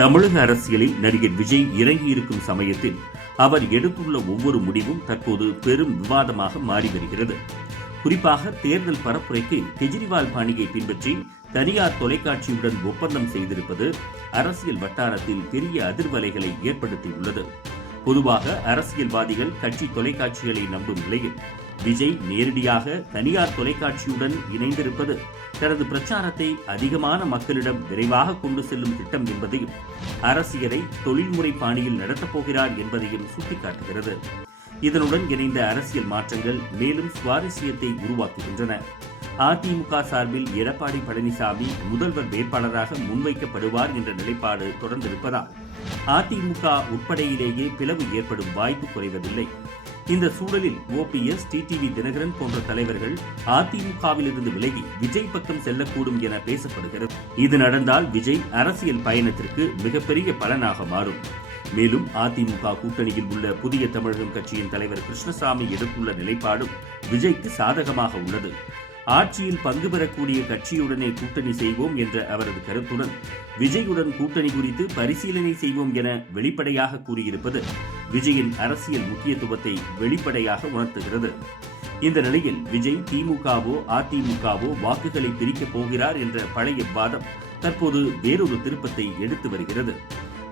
தமிழக அரசியலில் நடிகர் விஜய் இறங்கியிருக்கும் சமயத்தில் அவர் எடுத்துள்ள ஒவ்வொரு முடிவும் தற்போது பெரும் விவாதமாக மாறி வருகிறது. குறிப்பாக தேர்தல் பரப்புரைக்கு கெஜ்ரிவால் பாணியை பின்பற்றி தனியார் தொலைக்காட்சியுடன் ஒப்பந்தம் செய்திருப்பது அரசியல் வட்டாரத்தில் பெரிய அதிர்வலைகளை ஏற்படுத்தியுள்ளது. பொதுவாக அரசியல்வாதிகள் கட்சி தொலைக்காட்சிகளை நம்பும் நிலையில் விஜய் நேரடியாக தனியார் தொலைக்காட்சியுடன் இணைந்திருப்பது தனது பிரச்சாரத்தை அதிகமான மக்களிடம் விரைவாக கொண்டு செல்லும் திட்டம் என்பதையும் அரசியலை தொழில்முறை பாணியில் நடத்தப் போகிறார் என்பதையும் சுட்டிக்காட்டுகிறது. இதனுடன் இணைந்த அரசியல் மாற்றங்கள் மேலும் சுவாரஸ்யத்தை உருவாக்குகின்றன. அதிமுக சார்பில் எடப்பாடி பழனிசாமி முதல்வர் வேட்பாளராக முன்வைக்கப்படுவார் என்ற நிலைப்பாடு தொடர்ந்திருப்பதால் அதிமுக உட்படையிலேயே பிளவு ஏற்படும் வாய்ப்பு குறைவதில்லை. இந்த சூழலில் ஓபிஎஸ் டிடிவி தினகரன் போன்ற தலைவர்கள் அதிமுகவிலிருந்து விலகி விஜய் பக்கம் செல்லக்கூடும் என பேசப்படுகிறது. இது நடந்தால் விஜய் அரசியல் பயணத்திற்கு மிகப்பெரிய பலனாக மாறும். மேலும் அதிமுக கூட்டணியில் உள்ள புதிய தமிழகம் கட்சியின் தலைவர் கிருஷ்ணசாமி எடுத்துள்ள நிலைப்பாடும் விஜய்க்கு சாதகமாக உள்ளது. ஆட்சியில் பங்கு பெறக்கூடிய கட்சியுடனே கூட்டணி செய்வோம் என்ற அவரது கருத்துடன் விஜயுடன் கூட்டணி குறித்து பரிசீலனை செய்வோம் என வெளிப்படையாக கூறியிருப்பது விஜயின் அரசியல் முக்கியத்துவத்தை வெளிப்படையாக உணர்த்துகிறது. இந்த நிலையில் விஜய் திமுகவோ அதிமுகவோ வாக்குகளை பிரிக்கப் போகிறார் என்ற பழைய வாதம் தற்போது வேறொரு திருப்பத்தை எடுத்து வருகிறது.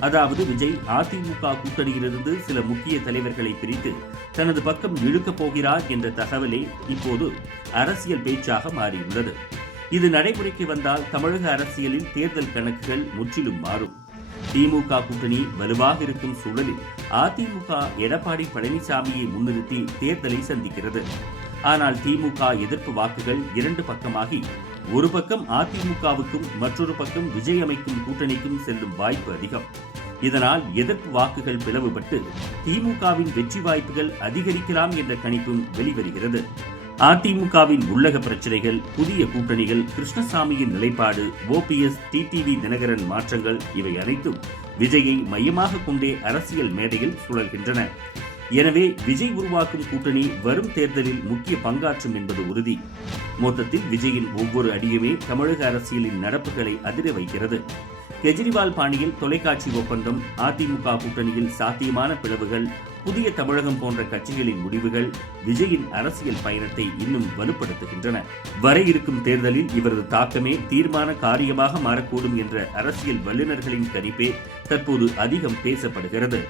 அதாவது விஜய் அதிமுக கூட்டணியிலிருந்து சில முக்கிய தலைவர்களை பிரித்து தனது பக்கம் இழுக்கப் போகிறார் என்ற தகவலே இப்போது அரசியல் பேச்சாக மாறியுள்ளது. இது நடைமுறைக்கு வந்தால் தமிழக அரசியலில் தேர்தல் கணக்குகள் முற்றிலும் மாறும். திமுக கூட்டணி வலுவாக இருக்கும் சூழலில் அதிமுக எடப்பாடி பழனிசாமியை முன்னிறுத்தி தேர்தலை சந்திக்கிறது. ஆனால் திமுக எதிர்ப்பு வாக்குகள் இரண்டு பக்கமாகி ஒரு பக்கம் அதிமுகவுக்கும் மற்றொரு பக்கம் விஜய் அமைக்கும் கூட்டணிக்கும் செல்லும் வாய்ப்பு அதிகம். இதனால் எதிர்ப்பு வாக்குகள் பிளவுபட்டு திமுகவின் வெற்றி வாய்ப்புகள் அதிகரிக்கலாம் என்ற கணிப்பும் வெளிவருகிறது. அதிமுகவின் உள்ளக பிரச்சனைகள் புதிய கூட்டணிகள் கிருஷ்ணசாமியின் நிலைப்பாடு ஓபிஎஸ் டிடிவி தினகரன் மாற்றங்கள் இவை அனைத்தும் விஜயை மையமாக கொண்டே அரசியல் மேடையில் சுழல்கின்றன. எனவே விஜய் உருவாக்கும் கூட்டணி வரும் தேர்தலில் முக்கிய பங்காற்றும் என்பது உறுதி. மொத்தத்தில் விஜயின் ஒவ்வொரு அடியுமே தமிழக அரசியலின் நடப்புகளை அதிர வைக்கிறது. கெஜ்ரிவால் பாணியில் தொலைக்காட்சி ஒப்பந்தம் அதிமுக கூட்டணியில் சாத்தியமான பிளவுகள் புதிய தமிழகம் போன்ற கட்சிகளின் முடிவுகள் விஜயின் அரசியல் பயணத்தை இன்னும் வலுப்படுத்துகின்றன. வர இருக்கும் தேர்தலில் இவரது தாக்கமே தீர்மான காரியமாக மாறக்கூடும் என்ற அரசியல் வல்லுநர்களின் கணிப்பே தற்போது அதிகம் பேசப்படுகிறது.